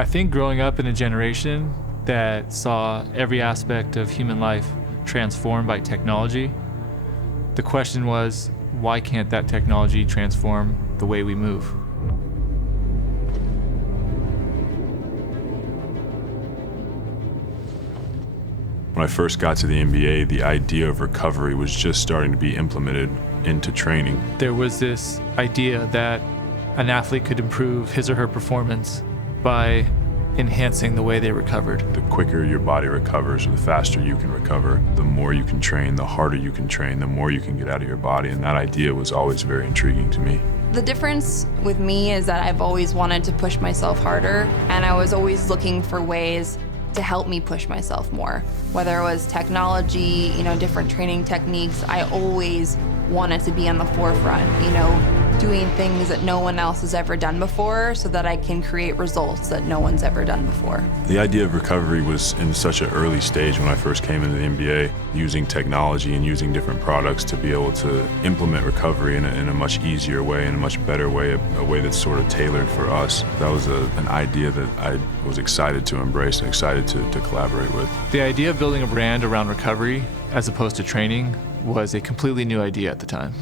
I think growing up in a generation that saw every aspect of human life transformed by technology, the question was, why can't that technology transform the way we move? When I first got to the NBA, the idea of recovery was just starting to be implemented into training. There was this idea that an athlete could improve his or her performance by enhancing the way they recovered. The quicker your body recovers, or the faster you can recover, the more you can train, the harder you can train, the more you can get out of your body, and that idea was always very intriguing to me. The difference with me is that I've always wanted to push myself harder, and I was always looking for ways to help me push myself more. Whether it was technology, different training techniques, I always wanted to be on the forefront, doing things that no one else has ever done before so that I can create results that no one's ever done before. The idea of recovery was in such an early stage when I first came into the NBA, using technology and using different products to be able to implement recovery in a much easier way, in a much better way, a way that's sort of tailored for us. That was an idea that I was excited to embrace and excited to collaborate with. The idea of building a brand around recovery as opposed to training was a completely new idea at the time.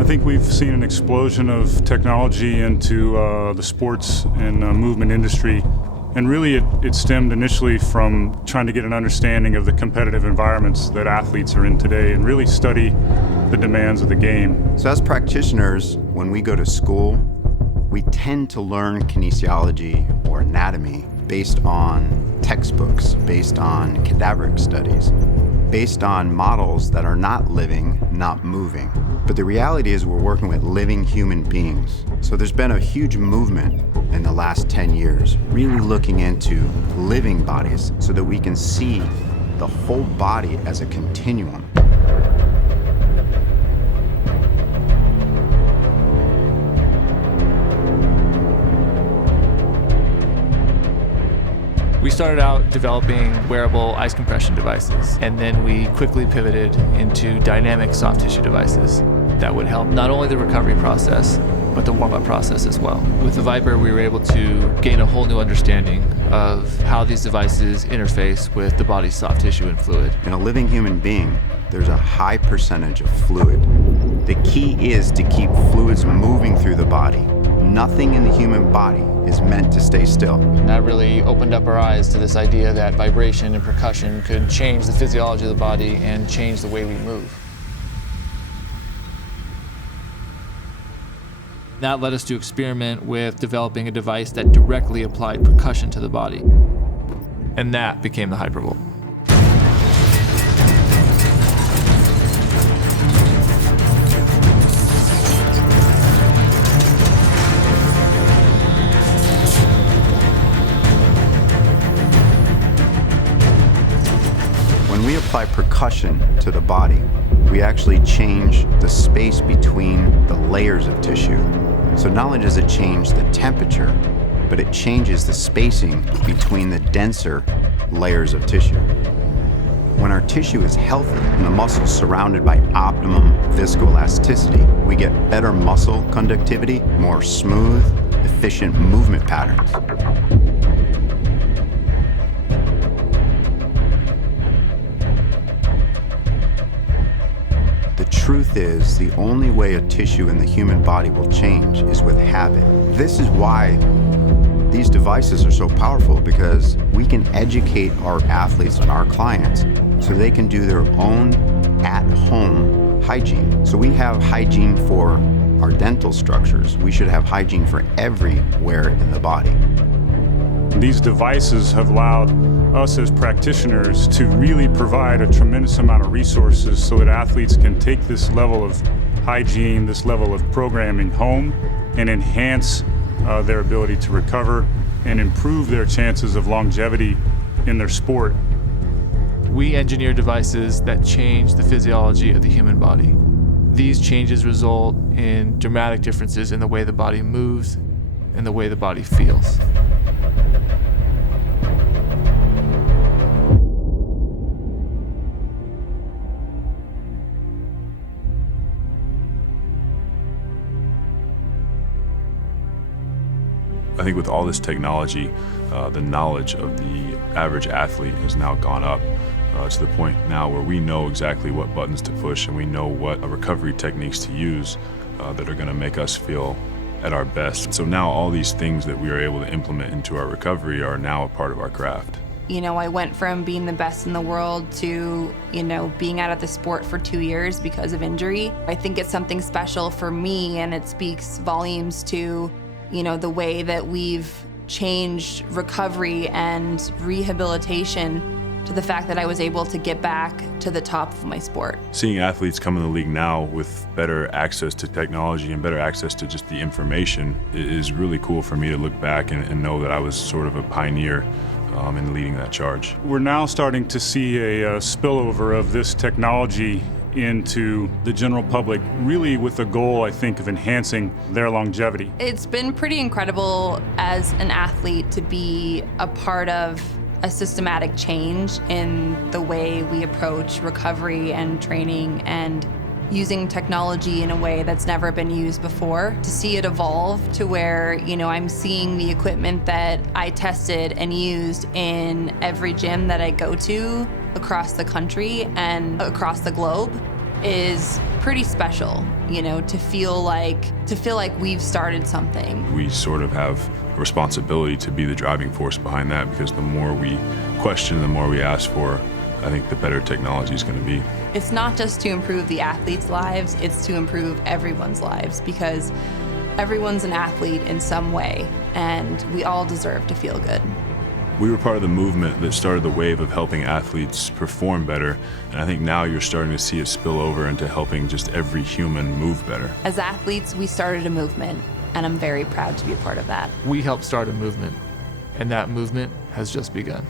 I think we've seen an explosion of technology into the sports and movement industry. And really it stemmed initially from trying to get an understanding of the competitive environments that athletes are in today and really study the demands of the game. So as practitioners, when we go to school, we tend to learn kinesiology or anatomy based on textbooks, based on cadaveric studies, based on models that are not living, not moving. But the reality is we're working with living human beings. So there's been a huge movement in the last 10 years, really looking into living bodies so that we can see the whole body as a continuum. We started out developing wearable ice compression devices, and then we quickly pivoted into dynamic soft tissue devices that would help not only the recovery process, but the warm-up process as well. With the Viper, we were able to gain a whole new understanding of how these devices interface with the body's soft tissue and fluid. In a living human being, there's a high percentage of fluid. The key is to keep fluids moving through the body. Nothing in the human body is meant to stay still. And that really opened up our eyes to this idea that vibration and percussion could change the physiology of the body and change the way we move. That led us to experiment with developing a device that directly applied percussion to the body. And that became the Hypervolt. When we apply percussion to the body, we actually change the space between the layers of tissue. So not only does it change the temperature, but it changes the spacing between the denser layers of tissue. When our tissue is healthy and the muscle is surrounded by optimum viscoelasticity, we get better muscle conductivity, more smooth, efficient movement patterns. The truth is, the only way a tissue in the human body will change is with habit. This is why these devices are so powerful, because we can educate our athletes and our clients so they can do their own at-home hygiene. So we have hygiene for our dental structures. We should have hygiene for everywhere in the body. These devices have allowed us as practitioners to really provide a tremendous amount of resources so that athletes can take this level of hygiene, this level of programming home, and enhance their ability to recover and improve their chances of longevity in their sport We engineer devices that change the physiology of the human body. These changes result in dramatic differences in the way the body moves and the way the body feels. I think with all this technology, the knowledge of the average athlete has now gone up to the point now where we know exactly what buttons to push and we know what recovery techniques to use that are going to make us feel at our best. So now all these things that we are able to implement into our recovery are now a part of our craft. You know, I went from being the best in the world to, being out of the sport for 2 years because of injury. I think it's something special for me, and it speaks volumes to the way that we've changed recovery and rehabilitation to the fact that I was able to get back to the top of my sport. Seeing athletes come in the league now with better access to technology and better access to just the information is really cool for me to look back and know that I was sort of a pioneer in leading that charge. We're now starting to see a spillover of this technology into the general public, really with the goal, I think, of enhancing their longevity. It's been pretty incredible as an athlete to be a part of a systematic change in the way we approach recovery and training and using technology in a way that's never been used before. To see it evolve to where, I'm seeing the equipment that I tested and used in every gym that I go to across the country and across the globe is pretty special, to feel like we've started something. We sort of have a responsibility to be the driving force behind that, because the more we question, the more we ask for, I think the better technology is going to be. It's not just to improve the athletes' lives, it's to improve everyone's lives, because everyone's an athlete in some way, and we all deserve to feel good. We were part of the movement that started the wave of helping athletes perform better, and I think now you're starting to see it spill over into helping just every human move better. As athletes, we started a movement, and I'm very proud to be a part of that. We helped start a movement, and that movement has just begun.